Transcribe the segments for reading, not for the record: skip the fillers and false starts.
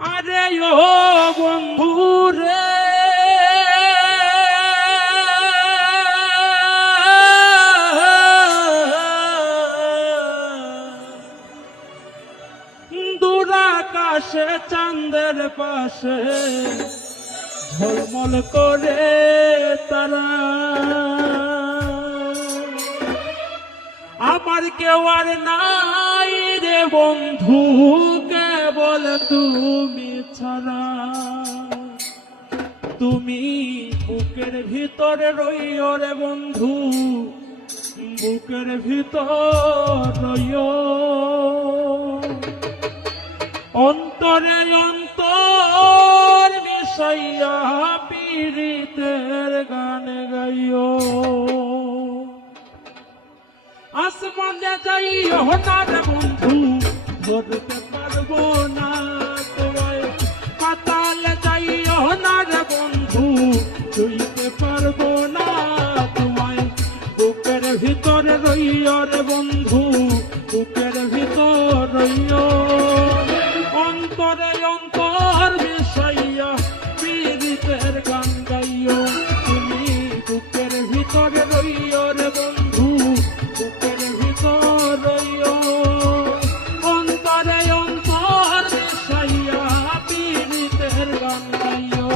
আরে ও বন্ধু রে, দূর আকাশে চাঁদের পাশে ঝলমল করে তারা, আমার কেউ আর নাই রে বন্ধু, কেবল তুমি ছাড়া। তুমি বুকের ভিতরে রইও রে বন্ধু, বুকের ভিতর রইও, অন্তরে অন্তর মিশাইয়া পীড়িতের গান গাইও। আসমানে যাইও না রে বন্ধু, ধরতে পারবো না তোমায়, পাতালে যাইও না রে বন্ধু, ছুঁইতে পারবো না তোমায়, বুকের ভিতরে রইও রে বন্ধু, বুকের ভিতর রইও, অন্তরে অন্তর মিশাইয়া পীড়িতের গান গাইও। তুমি বুকের ভিতরে রইও রে বন্ধু, বুকের ভিতর রইও, অন্তরে অন্তর মিশাইয়া পীড়িতের গান গাইও।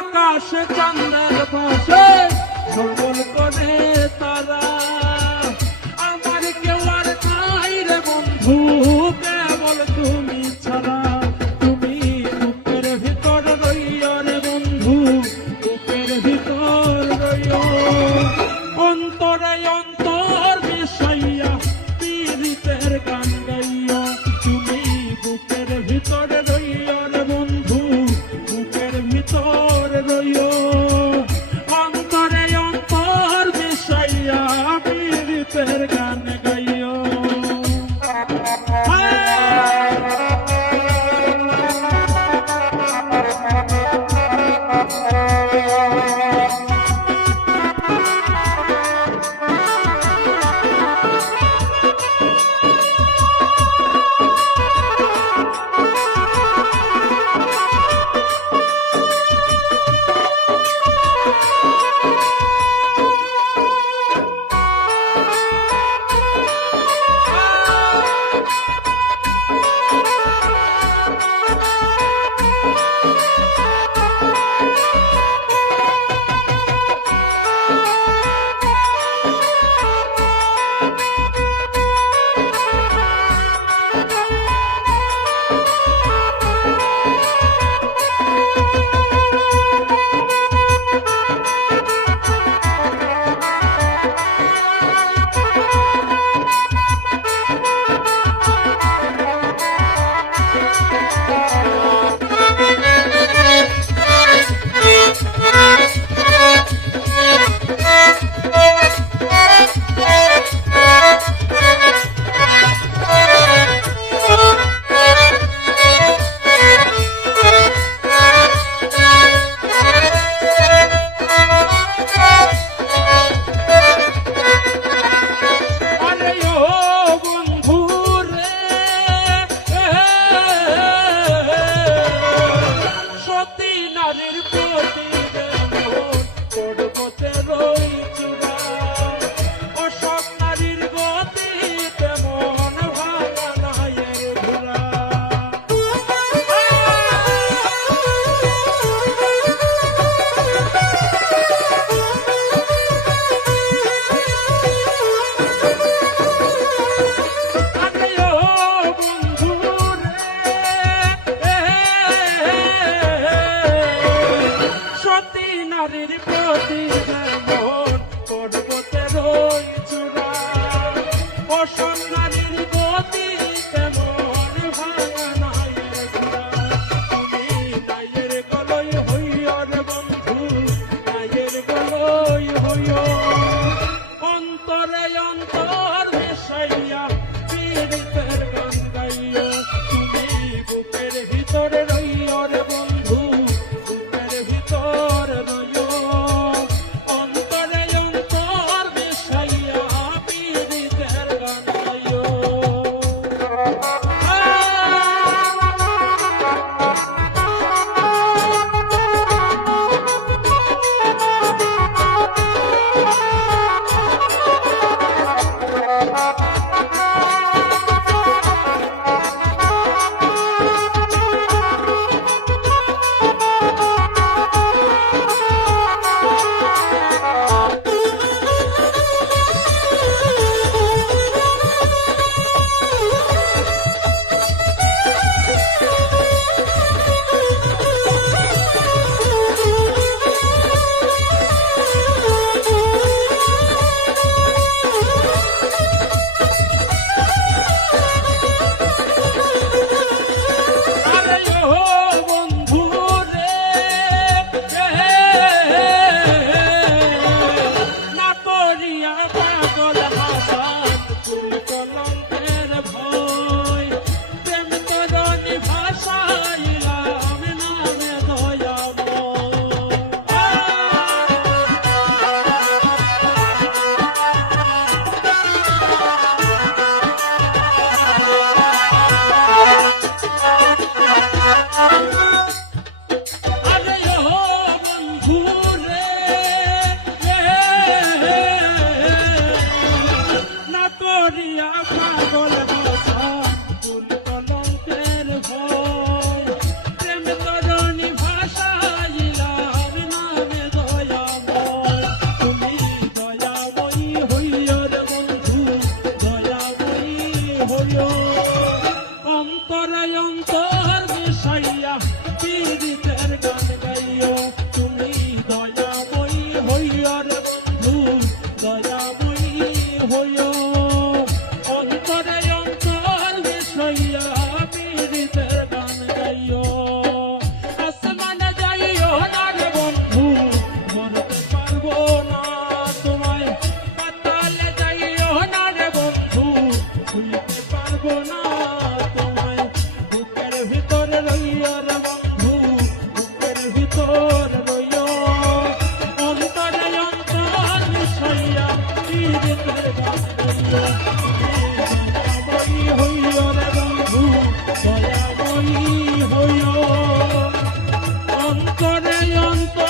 আকাশে চাঁদের পাশে ঝলমল করে তারা, আমার কেউ আর নাই রে বন্ধু, কেবল তুমি ছাড়া। তুমি বুকের ভিতর রইও রে বন্ধু, বুকের ভিতর রইও, অন্তরে অন্তর মিশাইয়া পীড়িতের গান গাইও। তুমি বুকের ভিতরে রইও রে বন্ধু, বুকের ভিতর রইও, অন্তরে অন্তর মিশাইয়া পীড়িতের গান গাইও। অন্তরে অন্তর মিশাইয়া পীড়িতের গান গাইও তুমি বুকের ভিতরে রইও রে বন্ধু বুকের ভিতরে রইও অন্তরে অন্তর মিশাইয়া পীড়িতের গান গাইও অন্তরে অন্তর মিশাইয়া পীড়িতের গান গাইও তুমি দয়াময়ী হইও রে বন্ধু দয়াময়ী হইও অন্তরে অন্তর মিশাইয়া পীড়িতের গান গাইও আসমানে যাইও না রে বন্ধু মরতে পারবো না তোমায় পাতালে যাইও না রে বন্ধু ভুলতে পারবো না অন্তরে অন্তর